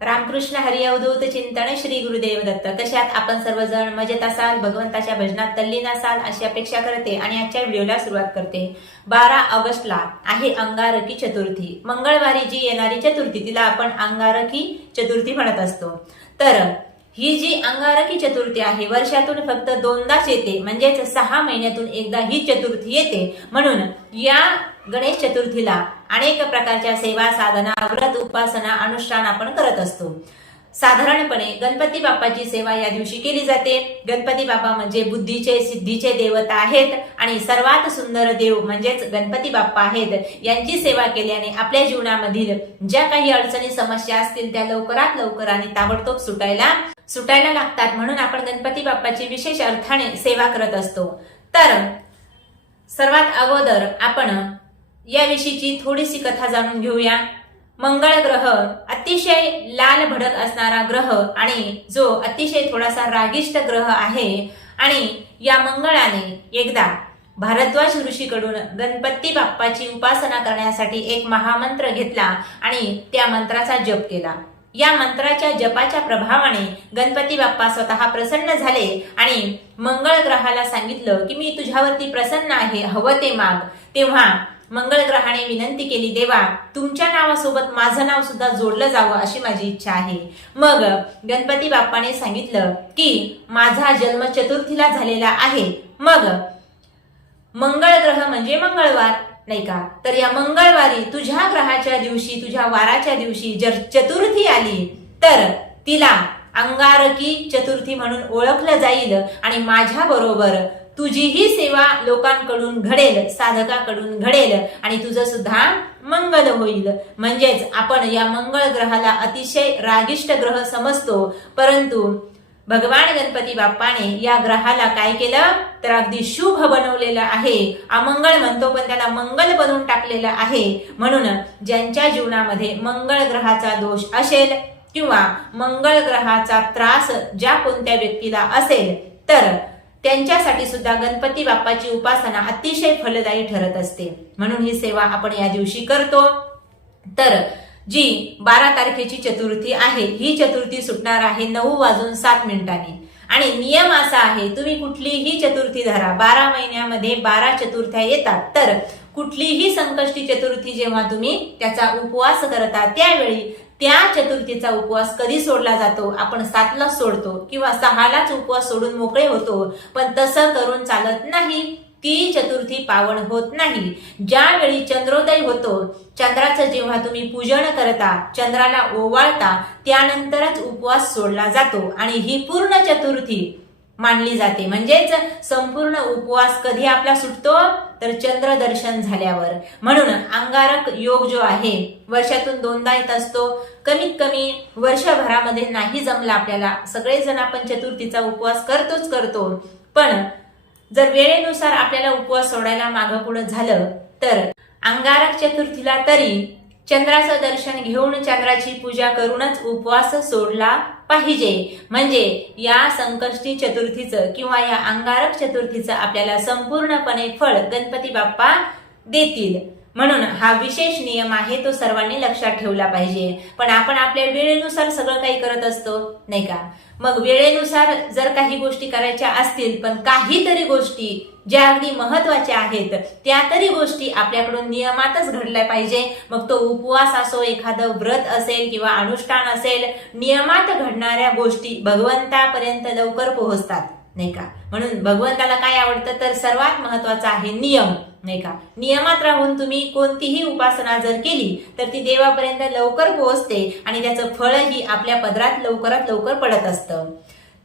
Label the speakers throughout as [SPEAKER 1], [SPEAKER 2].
[SPEAKER 1] रामकृष्ण हरी अवधूत चिंतन श्री गुरुदेव दत्त. कशात आपण सर्वजण मजेत असाल भगवंताच्या भजनात तल्लीन असाल अशी अपेक्षा करते आणि आजच्या व्हिडिओला सुरुवात करते. बारा ऑगस्टला आहे अंगारकी चतुर्थी. मंगळवारी जी येणारी चतुर्थी तिला आपण अंगारकी चतुर्थी म्हणत असतो. तर ही जी अंगारकी चतुर्थी आहे वर्षातून फक्त दोनदाच येते म्हणजेच सहा महिन्यातून एकदा ही चतुर्थी येते. म्हणून या गणेश चतुर्थीला अनेक प्रकारच्या सेवा साधना व्रत उपासना अनुष्ठान आपण करत असतो. साधारणपणे गणपती बाप्पाची सेवा या दिवशी केली जाते. गणपती बाप्पा म्हणजे बुद्धीचे सिद्धीचे देवता आहेत आणि सर्वात सुंदर देव म्हणजेच गणपती बाप्पा आहेत. यांची सेवा केल्याने आपल्या जीवनामधील ज्या काही अडचणी समस्या असतील त्या लवकरात लवकर आणि ताबडतोब सुटायला सुटायला लागतात म्हणून आपण गणपती बाप्पाची विशेष अर्थाने सेवा करत असतो. तर सर्वात अगोदर आपण याविषयीची थोडीशी कथा जाणून घेऊया. मंगळ ग्रह अतिशय लाल भडक असणारा ग्रह आणि जो अतिशय थोडासा रागिष्ट ग्रह आहे आणि या मंगळाने एकदा भारद्वाज ऋषीकडून गणपती बाप्पाची उपासना करण्यासाठी एक महामंत्र घेतला आणि त्या मंत्राचा जप केला. या मंत्राच्या जपाच्या प्रभावाने गणपती बाप्पा स्वतः प्रसन्न झाले आणि मंगळ ग्रहाला सांगितलं की मी तुझ्यावरती प्रसन्न आहे हवं ते माग. तेव्हा मंगळ ग्रहाने विनंती केली देवा तुमच्या नावासोबत माझं नाव सुद्धा जोडलं जावं अशी माझी इच्छा आहे. मग गणपती बाप्पाने सांगितलं की माझा जन्म चतुर्थीला झालेला आहे. मग मंगळ ग्रह म्हणजे मंगळवार. नाही का? तर या मंगळवारी तुझ्या ग्रहाच्या दिवशी तुझ्या वाराच्या दिवशी जर चतुर्थी आली तर तिला अंगारकी चतुर्थी म्हणून ओळखलं जाईल आणि माझ्या बरोबर तुझीही सेवा लोकांकडून घडेल साधकाकडून घडेल आणि तुझं सुद्धा मंगल होईल. म्हणजेच आपण या मंगळ ग्रहाला अतिशय रागिष्ट ग्रह समजतो परंतु भगवान गणपती बाप्पाने या ग्रहाला काय केलं? तर अगदी शुभ बनवलेलं आहे. अमंगळ म्हणतो पण त्याला मंगल बनवून टाकलेलं आहे. म्हणून ज्यांच्या जीवनामध्ये मंगळ ग्रहाचा दोष असेल किंवा मंगळ ग्रहाचा त्रास ज्या कोणत्या व्यक्तीला असेल तर त्यांच्यासाठी सुद्धा गणपती बाप्पाची उपासना अतिशय फलदायी ठरत असते. म्हणून ही सेवा आपण या दिवशी करतो. तर जी बारा तारखेची चतुर्थी आहे ही चतुर्थी सुटणार आहे नऊ वाजून सात मिनिटांनी. आणि नियम असा आहे तुम्ही कुठलीही चतुर्थी धरा बारा महिन्यामध्ये बारा चतुर्थ्या येतात. तर कुठलीही संकष्टी चतुर्थी जेव्हा तुम्ही त्याचा उपवास करता त्यावेळी त्या चतुर्थीचा उपवास कधी सोडला जातो? आपण सातला सोडतो किंवा सहालाच उपवास सोडून मोकळे होतो पण तसं करून चालत नाही. ती चतुर्थी पावन होत नाही. ज्यावेळी चंद्रोदय होतो चंद्राचं जेव्हा तुम्ही पूजन करता चंद्राला ओवाळता त्यानंतरच उपवास सोडला जातो आणि ही पूर्ण चतुर्थी मानली जाते. म्हणजेच संपूर्ण उपवास कधी आपला सुटतो? तर चंद्र दर्शन झाल्यावर. म्हणून अंगारक योग जो आहे वर्षातून दोनदा येत असतो. कमीत कमी वर्षभरामध्ये नाही जमला आपल्याला. सगळेजण आपण चतुर्थीचा उपवास करतोच करतो. पण जर वेळेनुसार आपल्याला उपवास सोडायला मागं पुढं झालं तर अंगारक चतुर्थीला तरी चंद्राचं दर्शन घेऊन चंद्राची पूजा करूनच उपवास सोडला पाहिजे. म्हणजे या संकष्टी चतुर्थीचं किंवा या अंगारक चतुर्थीचं आपल्याला संपूर्णपणे फळ गणपती बाप्पा देतील. म्हणून हा विशेष नियम आहे तो सर्वांनी लक्षात ठेवला पाहिजे. पण आपण आपल्या वेळेनुसार सगळं काही करत असतो नाही का? मग वेळेनुसार जर काही गोष्टी करायच्या असतील पण काहीतरी गोष्टी ज्या अगदी महत्त्वाच्या आहेत त्या तरी गोष्टी आपल्याकडून नियमातच घडल्या पाहिजे. मग तो उपवास असो एखादं व्रत असेल किंवा अनुष्ठान असेल नियमात घडणाऱ्या गोष्टी भगवंतापर्यंत लवकर पोहोचतात नाही का? म्हणून भगवंताला काय आवडतं तर सर्वात महत्त्वाचा आहे नियम. नाही का? नियमात राहून तुम्ही कोणतीही उपासना जर केली तर ती देवापर्यंत लवकर पोहोचते आणि त्याचं फळही आपल्या पदरात लवकरात लवकर पडत असतं.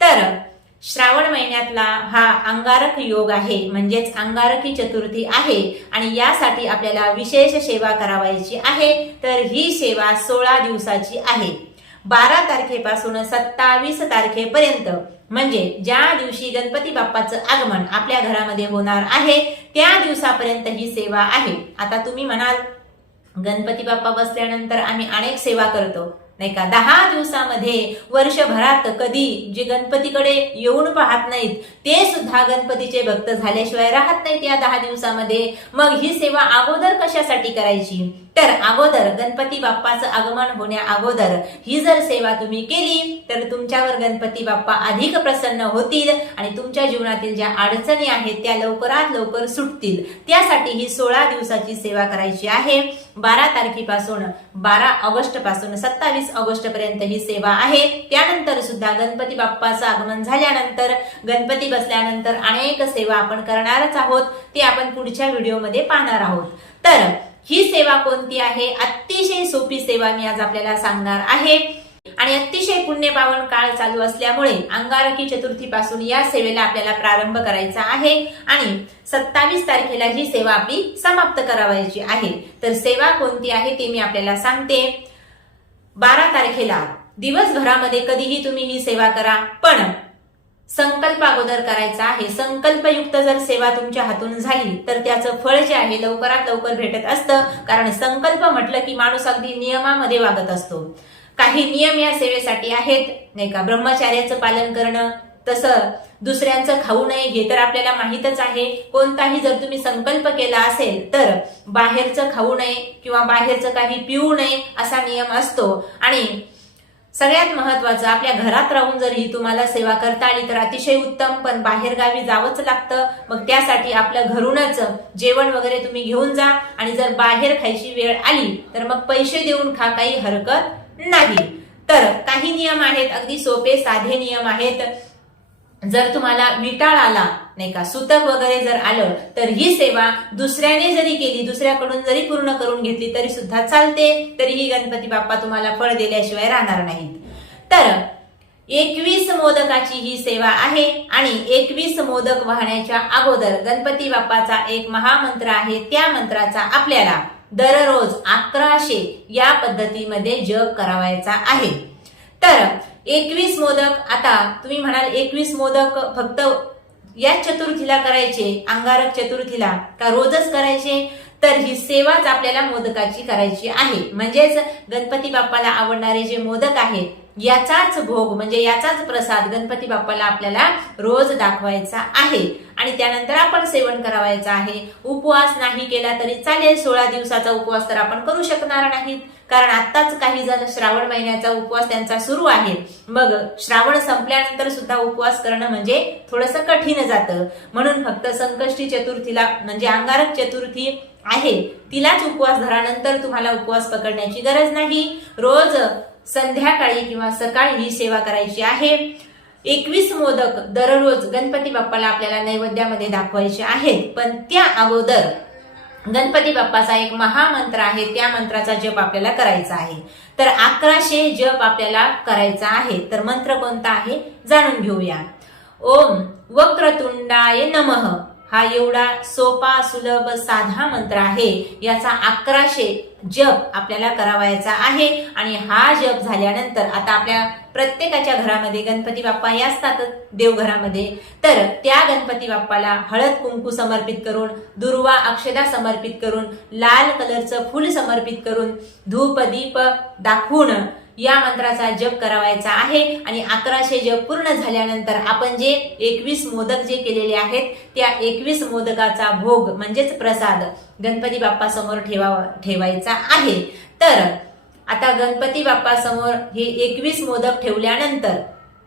[SPEAKER 1] तर श्रावण महिन्यातला हा अंगारक योग आहे म्हणजेच अंगारकी चतुर्थी आहे आणि यासाठी आपल्याला विशेष सेवा करावायची आहे तर ही सेवा सोळा दिवसाची आहे. बारा तारखेपासून सत्तावीस तारखेपर्यंत म्हणजे ज्या दिवशी गणपती बाप्पाचं आगमन आपल्या घरामध्ये होणार आहे त्या दिवसापर्यंत ही सेवा आहे. आता तुम्ही म्हणाल गणपती बाप्पा बसल्यानंतर आम्ही अनेक सेवा करतो. नाही का? दहा दिवसामध्ये वर्षभरात कधी जे गणपतीकडे येऊन पाहत नाहीत ते सुद्धा गणपतीचे भक्त झाल्याशिवाय राहत नाहीत या दहा दिवसामध्ये. मग ही सेवा अगोदर कशासाठी करायची? तर अगोदर गणपती बाप्पाचं आगमन होण्या अगोदर ही जर सेवा तुम्ही केली तर तुमच्यावर गणपती बाप्पा अधिक प्रसन्न होतील आणि तुमच्या जीवनातील ज्या अडचणी आहेत त्या लवकरात लवकर सुटतील. त्यासाठी ही सोळा दिवसाची सेवा करायची आहे. बारा तारखेपासून बारा ऑगस्टपासून सत्तावीस ऑगस्ट पर्यंत ही सेवा आहे. त्यानंतर सुद्धा गणपती बाप्पाचं आगमन झाल्यानंतर गणपती बसल्यानंतर अनेक सेवा आपण करणारच आहोत ते आपण पुढच्या व्हिडिओमध्ये पाहणार आहोत. तर ही सेवा कोणती आहे? अतिशय सोपी सेवा मी आज आपल्याला सांगणार आहे. आणि अतिशय पुण्यपावन काळ चालू असल्यामुळे अंगारकी चतुर्थी पासून या सेवेला आपल्याला प्रारंभ करायचा आहे. आणि सत्तावीस तारखेला ही सेवा आपली समाप्त करावायची आहे. तर सेवा कोणती आहे ते मी आपल्याला सांगते. बारा तारखेला दिवसभरामध्ये कधीही तुम्ही ही सेवा करा पण संकल्प अगोदर करायचा आहे. संकल्पयुक्त जर सेवा तुमच्या हातून झाली तर त्याचं फळ जे आहे लवकरात लवकर भेटत असतं. कारण संकल्प म्हटलं की माणूस अगदी नियमामध्ये वागत असतो. काही नियम या सेवेसाठी आहेत. नाही का? ब्रह्मचार्याचं पालन करणं तसं दुसऱ्यांचं खाऊ नये हे तर आपल्याला माहीतच आहे. कोणताही जर तुम्ही संकल्प केला असेल तर बाहेरचं खाऊ नये किंवा बाहेरचं काही पिऊ नये असा नियम असतो. आणि सगळ्यात महत्वाचं आपल्या घरात राहून जर ही तुम्हाला सेवा करता आली तर अतिशय उत्तम पण बाहेरगावी जावंच लागतं. मग त्यासाठी आपलं घरूनच जेवण वगैरे तुम्ही घेऊन जा. आणि जर बाहेर खायची वेळ आली तर मग पैसे देऊन खा काही हरकत नाही. तर काही नियम आहेत अगदी सोपे साधे नियम आहेत. जर तुम्हाला विटाळ आला नाही का सुतक वगैरे जर आलं तर ही सेवा दुसऱ्याने जरी केली दुसऱ्याकडून जरी पूर्ण करून घेतली तरी सुद्धा चालते तरीही गणपती बाप्पा तुम्हाला फळ दिल्याशिवाय राहणार नाहीत. तर एकवीस मोदकाची ही सेवा आहे आणि एकवीस मोदक वाहण्याच्या अगोदर गणपती बाप्पाचा एक महामंत्र आहे त्या मंत्राचा आपल्याला दररोज अकराशे या पद्धतीमध्ये जप करावायचा आहे. तर एकवीस मोदक आता तुम्ही म्हणाल एकवीस मोदक फक्त याच चतुर्थीला करायचे अंगारक चतुर्थीला का रोजच करायचे? तर ही सेवाच आपल्याला मोदकाची करायची आहे. म्हणजेच गणपती बाप्पाला आवडणारे जे मोदक आहेत याचाच भोग म्हणजे याचाच प्रसाद गणपती बाप्पाला आपल्याला रोज दाखवायचा आहे. आणि त्यानंतर आपण सेवन करावायचं आहे. उपवास नाही केला तरी चालेल सोळा दिवसाचा उपवास तर आपण करू शकणार नाहीत. कारण आताच काही जण श्रावण महिन्याचा उपवास त्यांचा सुरू आहे. मग श्रावण संपल्यानंतर सुद्धा उपवास करणं म्हणजे थोडस कठीण जातं. म्हणून फक्त संकष्टी चतुर्थीला म्हणजे अंगारक चतुर्थी आहे तिलाच उपवास धरानंतर तुम्हाला उपवास पकडण्याची गरज नाही. रोज संध्याकाळी किंवा सकाळी ही सेवा करायची आहे. एकवीस मोदक दररोज गणपती बाप्पाला आपल्याला नैवेद्यामध्ये दाखवायचे आहेत. पण त्या अगोदर गणपती बाप्पाचा एक महामंत्र आहे त्या मंत्राचा जप आपल्याला करायचा आहे. तर अकराशे जप आपल्याला करायचा आहे. तर मंत्र कोणता आहे? जाणून घेऊया. ओम वक्रतुंडाय नमः. हा एवढा सोपा सुलभ साधा मंत्र आहे. याचा अकराशे जप आपल्याला करावायचा आहे. आणि हा जप झाल्यानंतर आता आपल्या प्रत्येकाच्या घरामध्ये गणपती बाप्पा हे असतातच देवघरामध्ये. तर त्या गणपती बाप्पाला हळद कुंकू समर्पित करून दुर्वा अक्षदा समर्पित करून लाल कलरचं फूल समर्पित करून धूप दीप दाखवून या मंत्राचा जप करावायचा आहे आणि अकराशे जप पूर्ण झाल्यानंतर आपण जे एकवीस मोदक जे केलेले आहेत त्या एकवीस मोदकाचा भोग म्हणजेच प्रसाद गणपती बाप्पा समोर ठेवा ठेवायचा आहे. तर आता गणपती बाप्पा समोर हे एकवीस मोदक ठेवल्यानंतर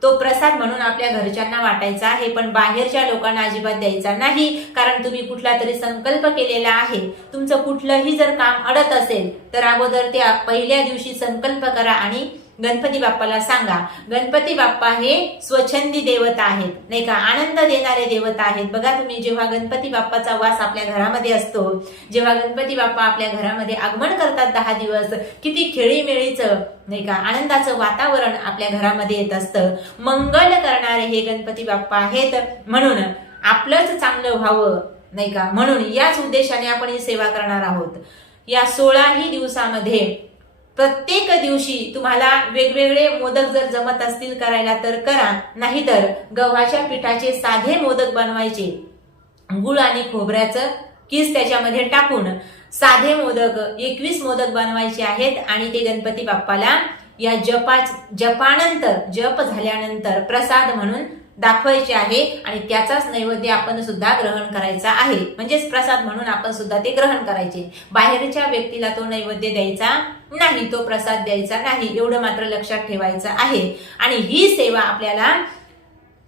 [SPEAKER 1] तो प्रसाद म्हणून आपल्या घरच्यांना वाटायचा आहे पण बाहेरच्या लोकांना अजिबात द्यायचा नाही कारण तुम्ही कुठला तरी संकल्प केलेला आहे. तुमचं कुठलंही जर काम अडत असेल तर अगोदर त्या पहिल्या दिवशी संकल्प करा आणि गणपती बाप्पाला सांगा गणपती बाप्पा हे स्वच्छंदी देवता आहेत. नाही का? आनंद देणारे देवता आहेत. बघा तुम्ही जेव्हा गणपती बाप्पाचा वास आपल्या घरामध्ये असतो जेव्हा गणपती बाप्पा आपल्या घरामध्ये आगमन करतात दहा दिवस किती खेळीमेळीचं नाही का? आनंदाचं वातावरण आपल्या घरामध्ये येत असतं. मंगल करणारे हे गणपती बाप्पा आहेत म्हणून आपलंच चांगलं व्हावं नाही का? म्हणून याच उद्देशाने आपण ही सेवा करणार आहोत. या सोळाही दिवसामध्ये प्रत्येक दिवशी तुम्हाला वेगवेगळे मोदक जर जमत असतील करायला तर करा. नाहीतर गव्हाच्या पिठाचे साधे मोदक बनवायचे. गुळ आणि खोबऱ्याचं किस त्याच्यामध्ये टाकून साधे मोदक एकवीस मोदक बनवायचे आहेत आणि ते गणपती बाप्पाला या जपा जपानंतर जप झाल्यानंतर प्रसाद म्हणून दाखवायचे आहे आणि त्याचाच नैवेद्य आपण सुद्धा ग्रहण करायचा आहे. म्हणजेच प्रसाद म्हणून आपण सुद्धा ते ग्रहण करायचे. बाहेरच्या व्यक्तीला तो नैवेद्य द्यायचा नाही तो प्रसाद द्यायचा नाही एवढं मात्र लक्षात ठेवायचं आहे. आणि ही सेवा आपल्याला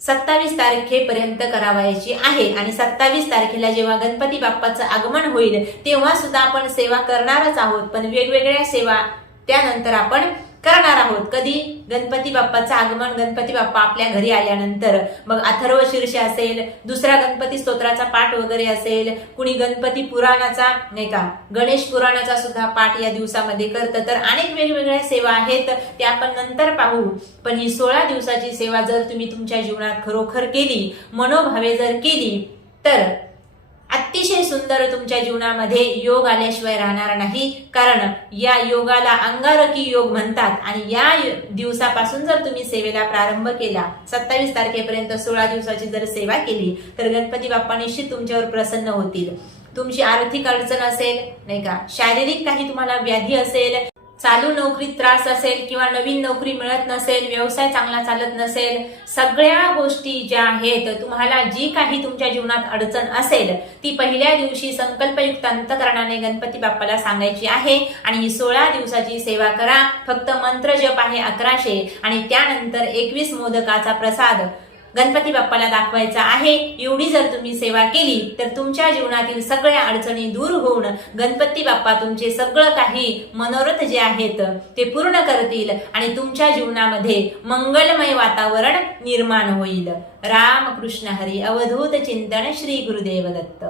[SPEAKER 1] सत्तावीस तारखेपर्यंत करावायची आहे. आणि सत्तावीस तारखेला जेव्हा गणपती बाप्पाचं आगमन होईल तेव्हा सुद्धा आपण सेवा करणारच आहोत. पण वेगवेगळ्या सेवा त्यानंतर आपण करणार आहोत. कधी गणपती बाप्पाचं आगमन गणपती बाप्पा आपल्या घरी आल्यानंतर मग अथर्व शीर्ष असेल दुसरा गणपती स्तोत्राचा पाठ वगैरे असेल कुणी गणपती पुराणाचा नाही का गणेश पुराणाचा सुद्धा पाठ या दिवसामध्ये करतं. तर अनेक वेगवेगळ्या सेवा आहेत त्या आपण नंतर पाहू. पण ही सोळा दिवसाची सेवा जर तुम्ही तुमच्या जीवनात खरोखर केली मनोभावे जर केली तर अतिशय सुंदर तुमच्या जीवनामध्ये योग आल्याशिवाय राहणार नाही. कारण या योगाला अंगारकी योग म्हणतात. आणि या दिवसापासून जर तुम्ही सेवेला प्रारंभ केला सत्तावीस तारखेपर्यंत सोळा दिवसाची जर सेवा केली तर गणपती बाप्पा निश्चित तुमच्यावर प्रसन्न होतील. तुमची आर्थिक अडचण असेल नाही का? शारीरिक काही तुम्हाला व्याधी असेल चालू नोकरीत त्रास असेल किंवा नवीन नोकरी मिळत नसेल व्यवसाय चांगला चालत नसेल सगळ्या गोष्टी ज्या आहेत तुम्हाला जी काही तुमच्या जीवनात अडचण असेल ती पहिल्या दिवशी संकल्पयुक्त अंतकरणाने गणपती बाप्पाला सांगायची आहे आणि सोळा दिवसाची सेवा करा. फक्त मंत्र जप आहे अकराशे आणि त्यानंतर एकवीस मोदकाचा प्रसाद. गणपती बाप्पाला दाखवायचा आहे. एवढी जर तुम्ही सेवा केली तर तुमच्या जीवनातील सगळ्या अडचणी दूर होऊन गणपती बाप्पा तुमचे सगळं काही मनोरथ जे आहेत ते पूर्ण करतील आणि तुमच्या जीवनामध्ये मंगलमय वातावरण निर्माण होईल. राम कृष्ण हरी अवधूत चिंतन श्री गुरुदेव दत्त.